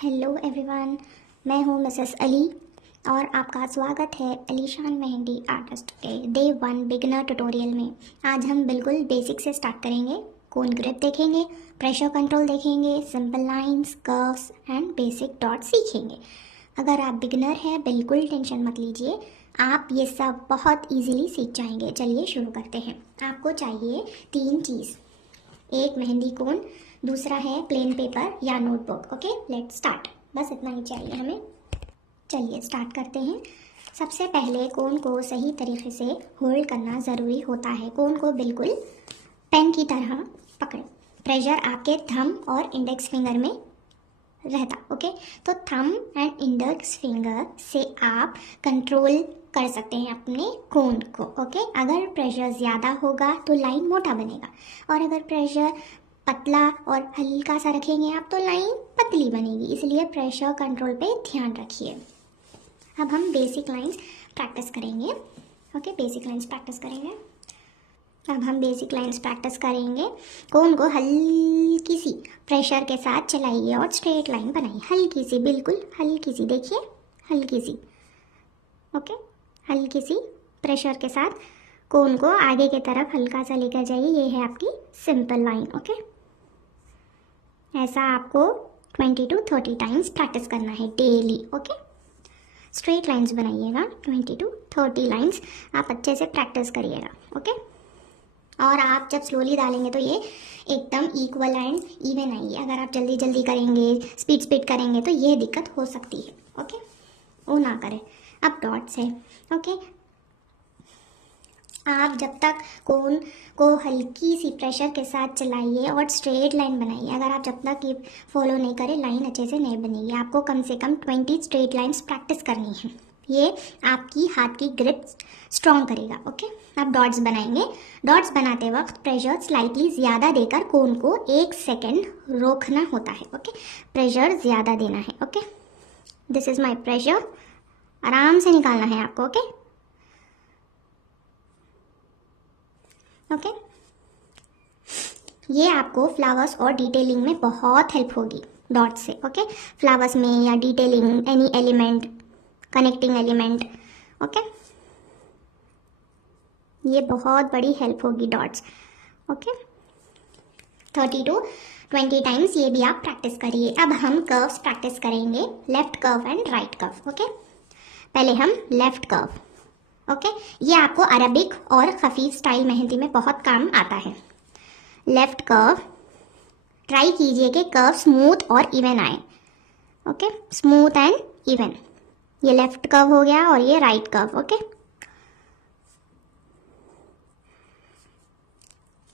Hello everyone, मैं हूँ Mrs Ali और आपका स्वागत है अलीशान मेहंदी आर्टिस्ट के डे 1 बिगिनर ट्यूटोरियल में। आज हम बिल्कुल बेसिक से स्टार्ट करेंगे। कोन ग्रिप देखेंगे, प्रेशर कंट्रोल देखेंगे, simple lines, curves and basic dot सीखेंगे। अगर आप बिगिनर हैं बिल्कुल टेंशन मत लीजिए, आप ये सब बहुत इजीली सीख जाएंगे। चलिए शुरू करते हैं। आपको चाहिए 3 चीज़, एक मेहंदी कोन, दूसरा है प्लेन पेपर या नोटबुक। Okay, let's start. बस इतना ही चाहिए हमें। चलिए स्टार्ट करते हैं। सबसे पहले कोन को सही तरीके से होल्ड करना ज़रूरी होता है। कोन को बिल्कुल पेन की तरह पकड़ें। प्रेशर आपके थंब और इंडेक्स फिंगर में रहता। ओके, तो थंब एंड इंडेक्स फिंगर से आप कंट्रोल कर सकते हैं अपने कोन को। ओके, अगर प्रेशर ज़्यादा होगा तो लाइन मोटा बनेगा, और अगर प्रेशर पतला और हल्का सा रखेंगे आप तो लाइन पतली बनेगी। इसलिए प्रेशर कंट्रोल पे ध्यान रखिए। अब हम बेसिक लाइंस प्रैक्टिस करेंगे। ओके, बेसिक लाइंस प्रैक्टिस करेंगे। अब हम बेसिक लाइंस प्रैक्टिस करेंगे। कोन को हल्की सी प्रेशर के साथ चलाइए और स्ट्रेट लाइन बनाइए। हल्की सी, बिल्कुल हल्की सी, देखिए हल्की सी। ओके, हल्की सी प्रेशर के साथ कोन को आगे की तरफ हल्का सा लेकर जाइए। ये है आपकी सिंपल लाइन। ओके, ऐसा आपको 20 to 30 टाइम्स प्रैक्टिस करना है डेली। ओके, स्ट्रेट लाइंस बनाइएगा, 20 to 30 लाइंस आप अच्छे से प्रैक्टिस करिएगा। ओके, और आप जब स्लोली डालेंगे तो ये एकदम इक्वल एंड इवन आएगी। अगर आप जल्दी जल्दी करेंगे, स्पीड करेंगे तो ये दिक्कत हो सकती है। ओके, वो ना करें। अब डॉट्स है। ओके, आप जब तक कोन को हल्की सी प्रेशर के साथ चलाइए और स्ट्रेट लाइन बनाइए। अगर आप जब तक ये फॉलो नहीं करें लाइन अच्छे से नहीं बनेगी। आपको कम से कम 20 स्ट्रेट लाइंस प्रैक्टिस करनी है। ये आपकी हाथ की ग्रिप स्ट्रॉन्ग करेगा। ओके, आप डॉट्स बनाएंगे। डॉट्स बनाते वक्त प्रेशर स्लाइटली ज़्यादा देकर कोन को 1 सेकेंड रोकना होता है। ओके, प्रेशर ज़्यादा देना है। Okay, this is my pressure. आराम से निकालना है आपको। ओके, ओके, ये आपको फ्लावर्स और डिटेलिंग में बहुत हेल्प होगी डॉट से। ओके, फ्लावर्स में या detailing, any element, connecting element. Okay, ये बहुत बड़ी हेल्प होगी डॉट्स। ओके, 30 to 20 टाइम्स ये भी आप प्रैक्टिस करिए। अब हम कर्व्स प्रैक्टिस करेंगे, left curve and right curve. Okay, पहले हम लेफ्ट कर्व। ओके, ये आपको अरबिक और खफीफ स्टाइल मेहंदी में बहुत काम आता है। लेफ्ट कर्व ट्राई कीजिए कि कर्व स्मूथ और इवन आए। Okay, smooth and even. ये लेफ्ट कर्व हो गया और ये राइट कर्व। ओके,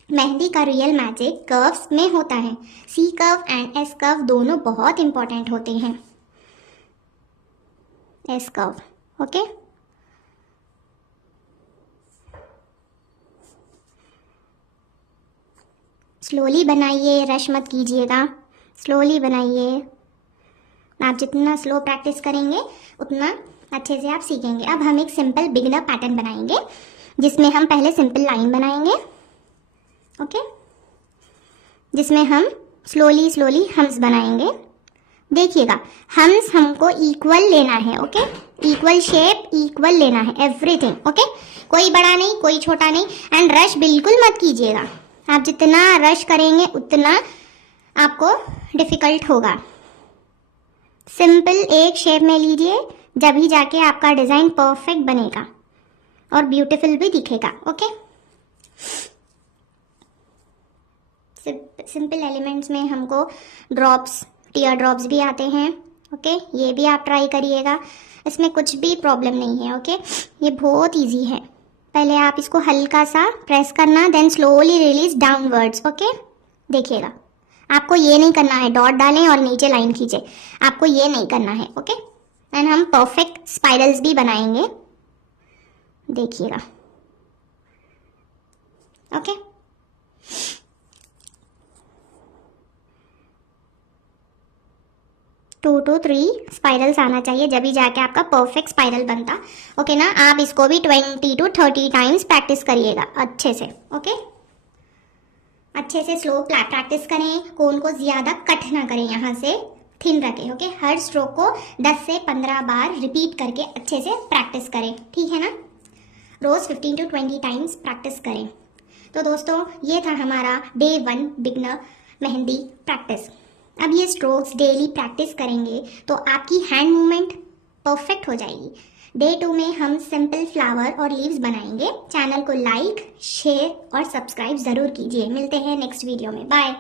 मेहंदी का रियल मैजिक कर्व्स में होता है। C curve and S curve दोनों बहुत इंपॉर्टेंट होते हैं। S curve. ओके, स्लोली बनाइए, रश मत कीजिएगा, स्लोली बनाइए। आप जितना स्लो प्रैक्टिस करेंगे उतना अच्छे से आप सीखेंगे। अब हम एक सिंपल बिगिनर पैटर्न बनाएंगे जिसमें हम पहले सिंपल लाइन बनाएंगे। ओके, जिसमें हम स्लोली स्लोली हम्स बनाएंगे। देखिएगा, हम्स हमको इक्वल लेना है। ओके, इक्वल शेप, इक्वल लेना है एवरीथिंग। ओके, कोई बड़ा नहीं, कोई छोटा नहीं, एंड रश बिल्कुल मत कीजिएगा। आप जितना रश करेंगे उतना आपको डिफ़िकल्ट होगा। सिंपल एक शेप में लीजिए, जब ही जाके आपका डिज़ाइन परफेक्ट बनेगा और ब्यूटीफुल भी दिखेगा। ओके, सिंपल एलिमेंट्स में हमको ड्रॉप्स, टीयर ड्रॉप्स भी आते हैं। ओके, ये भी आप ट्राई करिएगा, इसमें कुछ भी प्रॉब्लम नहीं है। ओके, ये बहुत इजी है। पहले आप इसको हल्का सा प्रेस करना, then slowly release downwards. Okay, देखिएगा, आपको ये नहीं करना है डॉट डालें और नीचे लाइन खींचे, आपको ये नहीं करना है। ओके, एंड हम परफेक्ट स्पाइरल्स भी बनाएंगे, देखिएगा। ओके, टू टू 3 स्पाइरल्स आना चाहिए, जब भी जाके आपका परफेक्ट स्पाइरल बनता। ओके ना, आप इसको भी 20 to 30 टाइम्स प्रैक्टिस करिएगा अच्छे से। ओके, अच्छे से स्लो प्रैक्टिस करें, कोन को ज़्यादा कट ना करें यहाँ से थिन रखें। ओके, हर स्ट्रोक को 10 से 15 बार रिपीट करके अच्छे से प्रैक्टिस करें, ठीक है ना। रोज़ 15 to 20 टाइम्स प्रैक्टिस करें। तो दोस्तों ये था हमारा डे 1 बिगनर मेहंदी प्रैक्टिस। अब ये स्ट्रोक्स डेली प्रैक्टिस करेंगे तो आपकी हैंड मूवमेंट परफेक्ट हो जाएगी। डे 2 में हम सिंपल फ्लावर और लीव्स बनाएंगे। चैनल को लाइक, शेयर और सब्सक्राइब ज़रूर कीजिए। मिलते हैं नेक्स्ट वीडियो में। बाय।